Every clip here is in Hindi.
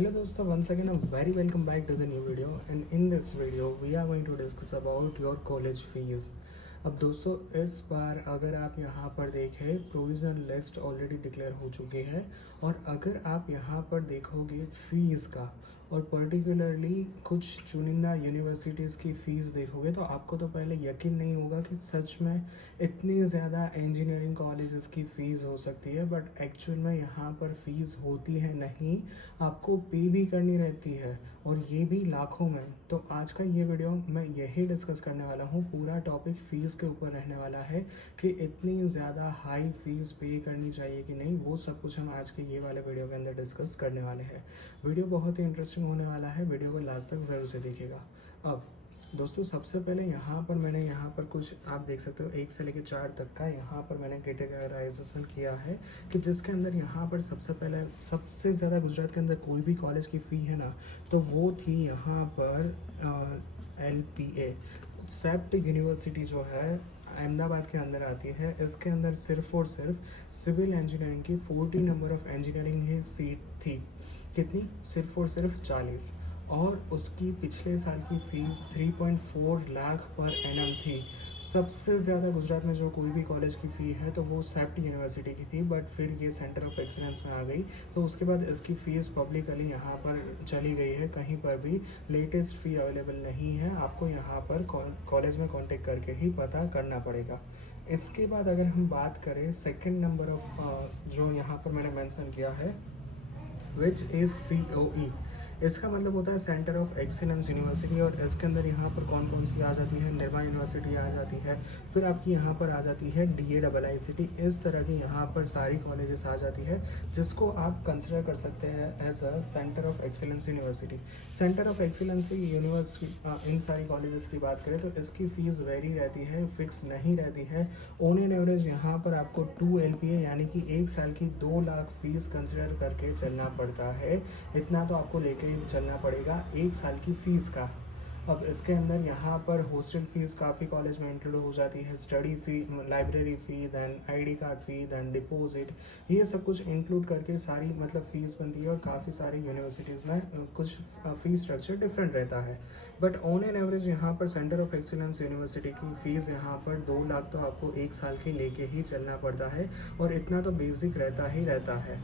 Hello dosto, once again a very welcome back to the new video, and in this video we are going to discuss about your college fees. अब दोस्तों इस बार अगर आप यहाँ पर देखें प्रोविजनल लिस्ट ऑलरेडी डिक्लेयर हो चुकी है, और अगर आप यहाँ पर देखोगे फीस का और पर्टिकुलरली कुछ चुनिंदा यूनिवर्सिटीज़ की फ़ीस देखोगे तो आपको तो पहले यकीन नहीं होगा कि सच में इतनी ज़्यादा इंजीनियरिंग कॉलेजेस की फ़ीस हो सकती है। बट एक्चुअल में यहाँ पर फ़ीस होती है नहीं, आपको पे भी करनी रहती है, और ये भी लाखों में। तो आज का ये वीडियो मैं यही डिस्कस करने वाला हूँ, पूरा टॉपिक फ़ीस के ऊपर रहने वाला है कि इतनी ज़्यादा हाई फ़ीस पे करनी चाहिए कि नहीं, वो सब कुछ हम आज के ये वाले वीडियो के अंदर डिस्कस करने वाले हैं। वीडियो बहुत ही इंटरेस्टिंग होने वाला है, वीडियो को लास्ट तक ज़रूर से देखिएगा। अब दोस्तों सबसे पहले यहाँ पर मैंने यहाँ पर कुछ आप देख सकते हो 1 से लेकर 4 तक का यहाँ पर मैंने कैटेगराइजेशन किया है कि जिसके अंदर यहाँ पर सबसे पहले सबसे ज़्यादा गुजरात के अंदर कोई भी कॉलेज की फ़ी है ना, तो वो थी यहाँ पर LPA सेप्ट यूनिवर्सिटी जो है अहमदाबाद के अंदर आती है। इसके अंदर सिर्फ और सिर्फ सिविल इंजीनियरिंग की 40 number of engineering he seat थी। कितनी? सिर्फ और सिर्फ 40, और उसकी पिछले साल की फ़ीस 3.4 लाख पर एनम थी। सबसे ज़्यादा गुजरात में जो कोई भी कॉलेज की फ़ी है तो वो सेप्ट यूनिवर्सिटी की थी, बट फिर ये सेंटर ऑफ एक्सीलेंस में आ गई, तो उसके बाद इसकी फ़ीस पब्लिकली यहाँ पर चली गई है। कहीं पर भी लेटेस्ट फ़ी अवेलेबल नहीं है, आपको यहाँ पर कॉलेज में कांटेक्ट करके ही पता करना पड़ेगा। इसके बाद अगर हम बात करें सेकेंड नंबर ऑफ जो यहाँ पर मैंने मेंशन किया है, विच इज़ COE, इसका मतलब होता है सेंटर ऑफ एक्सीलेंस यूनिवर्सिटी, और इसके अंदर यहाँ पर कौन कौन सी आ जाती है? निर्मा यूनिवर्सिटी आ जाती है, फिर आपकी यहाँ पर आ जाती है DAIICT, इस तरह की यहाँ पर सारी कॉलेजेस आ जाती है जिसको आप कंसिडर कर सकते हैं as a centre of excellence university. Centre of excellence university इन सारी कॉलेजेस की बात करें तो इसकी फ़ीस वेरी रहती है, फिक्स नहीं रहती है। ऑन एन एवरेज यहाँ पर आपको 2 LPA यानी कि 1 साल की 2 लाख फ़ीस कंसिडर करके चलना पड़ता है। इतना तो आपको लेके चलना पड़ेगा 1 साल की फ़ीस का। अब इसके अंदर यहाँ पर हॉस्टल फीस काफ़ी कॉलेज में इंक्लूड हो जाती है, स्टडी फ़ी, लाइब्रेरी फ़ी, दैन ID कार्ड फ़ी, दैन डिपॉजिट, ये सब कुछ इंक्लूड करके सारी मतलब फ़ीस बनती है। और काफ़ी सारी यूनिवर्सिटीज़ में कुछ फ़ी स्ट्रक्चर डिफरेंट रहता है, बट ऑन एन एवरेज यहाँ पर सेंटर ऑफ एक्सीलेंस यूनिवर्सिटी की फ़ीस यहाँ पर 2 लाख तो आपको 1 साल के लेके ही चलना पड़ता है, और इतना तो बेसिक रहता ही रहता है।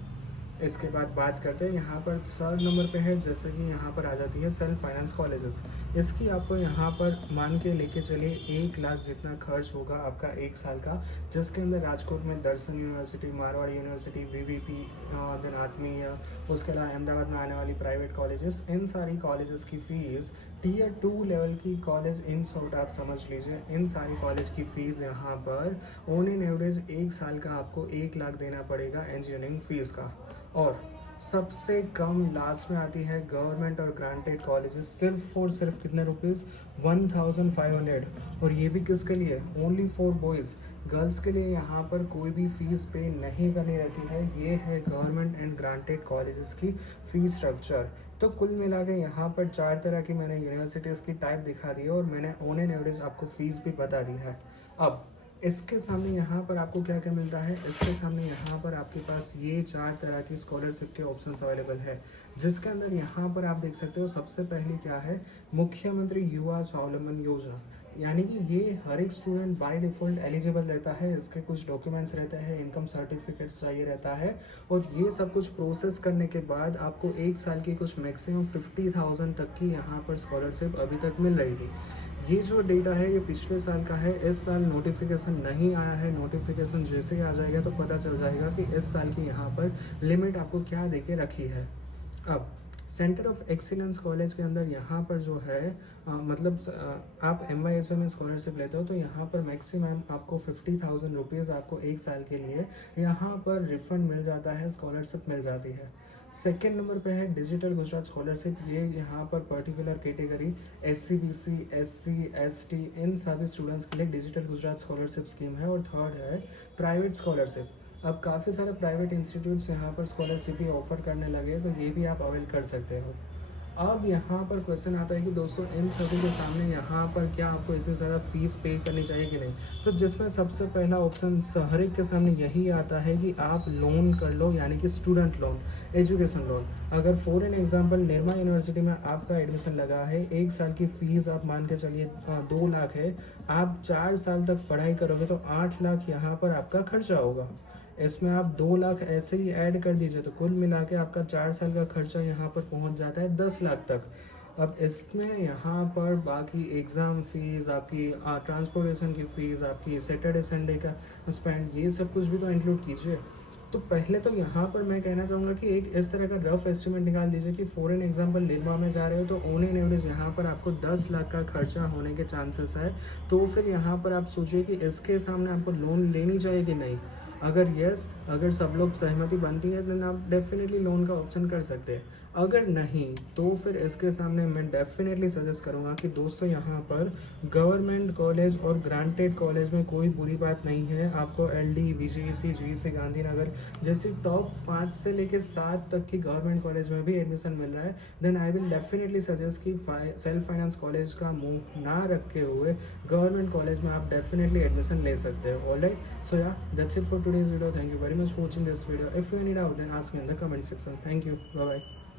इसके बाद बात करते हैं यहाँ पर थर्ड नंबर पे है, जैसे कि यहाँ पर आ जाती है सेल्फ फाइनेंस कॉलेजेस। इसकी आपको यहाँ पर मान के लेके चलिए 1 लाख जितना खर्च होगा आपका 1 साल का, जिसके अंदर राजकोट में Darshan university, Marwadi university, VVP, then Atmiya, उसके अलावा अहमदाबाद में आने वाली प्राइवेट कॉलेजेस, इन सारी कॉलेजेस की फ़ीस Tier 2 लेवल की कॉलेज इन शॉर्ट आप समझ लीजिए, इन सारी कॉलेज की फ़ीस यहाँ पर ऑन एन एवरेज 1 साल का आपको 1 लाख देना पड़ेगा इंजीनियरिंग फ़ीस का। और सबसे कम लास्ट में आती है गवर्नमेंट और ग्रांटेड कॉलेजेस, सिर्फ और सिर्फ कितने रुपीज़? 1500, और ये भी किसके लिए? Only for boys. गर्ल्स के लिए यहाँ पर कोई भी फ़ीस पे नहीं करनी रहती है। ये है गवर्नमेंट एंड ग्रांटेड कॉलेजेस की फ़ीस स्ट्रक्चर। तो कुल मिला के यहाँ पर 4 तरह की मैंने यूनिवर्सिटीज़ की टाइप दिखा दी है, और मैंने ऑन एन एवरेज आपको फ़ीस भी बता दी है। अब इसके सामने यहाँ पर आपको क्या क्या मिलता है? इसके सामने यहाँ पर आपके पास ये 4 तरह की स्कॉलरशिप के ऑप्शंस अवेलेबल है, जिसके अंदर यहाँ पर आप देख सकते हो सबसे पहली क्या है? मुख्यमंत्री युवा स्वावलंबन योजना, यानी कि ये हर एक स्टूडेंट बाय डिफ़ॉल्ट एलिजिबल रहता है। इसके कुछ डॉक्यूमेंट्स रहते हैं, इनकम सर्टिफिकेट्स चाहिए रहता है, और ये सब कुछ प्रोसेस करने के बाद आपको 1 साल की कुछ मैक्सिमम 50,000 तक की यहाँ पर स्कॉलरशिप अभी तक मिल रही थी। ये जो डेटा है ये पिछले साल का है, इस साल नोटिफिकेशन नहीं आया है। नोटिफिकेशन जैसे ही आ जाएगा तो पता चल जाएगा कि इस साल की यहाँ पर लिमिट आपको क्या देके रखी है। अब सेंटर ऑफ एक्सीलेंस कॉलेज के अंदर यहाँ पर जो है आप MYSY में स्कॉलरशिप लेते हो तो यहाँ पर मैक्सिमम आपको 50,000 रुपीज़ आपको 1 साल के लिए यहाँ पर रिफंड मिल जाता है, स्कॉलरशिप मिल जाती है। सेकेंड नंबर पे है डिजिटल गुजरात स्कॉलरशिप। ये यहाँ पर particular category SC BC SC ST इन सभी स्टूडेंट्स के लिए डिजिटल गुजरात स्कॉलरशिप स्कीम है। और थर्ड है प्राइवेट स्कॉलरशिप। अब काफ़ी सारे प्राइवेट इंस्टीट्यूट्स यहाँ पर स्कॉलरशिप भी ऑफर करने लगे, तो ये भी आप अवेल कर सकते हो। अब यहाँ पर क्वेश्चन आता है कि दोस्तों इन सभी के सामने यहाँ पर क्या आपको इतनी ज़्यादा फ़ीस पे करनी चाहिए कि नहीं। तो जिसमें सबसे पहला ऑप्शन हर एक के सामने यही आता है कि आप लोन कर लो, यानी कि स्टूडेंट लोन, एजुकेशन लोन। अगर for an example Nirma university में आपका एडमिशन लगा है, 1 साल की फ़ीस आप मान के चलिए 2 लाख है, आप 4 साल तक पढ़ाई करोगे तो 8 लाख यहाँ पर आपका खर्चा होगा। इसमें आप 2 लाख ऐसे ही ऐड कर दीजिए तो कुल मिला के आपका 4 साल का खर्चा यहाँ पर पहुँच जाता है 10 लाख तक। अब इसमें यहाँ पर बाकी एग्ज़ाम फ़ीस, आपकी ट्रांसपोर्टेशन की फ़ीस, आपकी सैटरडे संडे का स्पेंड, ये सब कुछ भी तो इंक्लूड कीजिए। तो पहले तो यहाँ पर मैं कहना चाहूँगा कि एक इस तरह का रफ एस्टिमेट निकाल दीजिए कि फॉर एन एग्जांपल निरमा में जा रहे हो तो ऑन एन एवरेज यहाँ पर आपको 10 लाख का खर्चा होने के चांसेस है। तो फिर यहाँ पर आप सोचिए कि इसके सामने आपको लोन लेनी चाहिए कि नहीं। अगर यस, अगर सब लोग सहमति बनती है देन आप डेफिनेटली लोन का ऑप्शन कर सकते हैं। अगर नहीं तो फिर इसके सामने मैं डेफिनेटली सजेस्ट करूँगा कि दोस्तों यहाँ पर गवर्नमेंट कॉलेज और ग्रांटेड कॉलेज में कोई बुरी बात नहीं है। आपको एलडी, वीजीसी, जीईसी, गांधीनगर जैसी टॉप 5 से लेकर 7 तक की गवर्नमेंट कॉलेज में भी एडमिशन मिल रहा है। Then I will definitely suggest कि सेल्फ फाइनेंस कॉलेज का मुंह ना रखे हुए गवर्नमेंट कॉलेज में आप डेफिनेटली एडमिशन ले सकते हो। ऑलराइट, सो या that's it for today's video. Thank you very much for watching this video. If you need out, then ask me in the comment section. Thank you. Bye bye.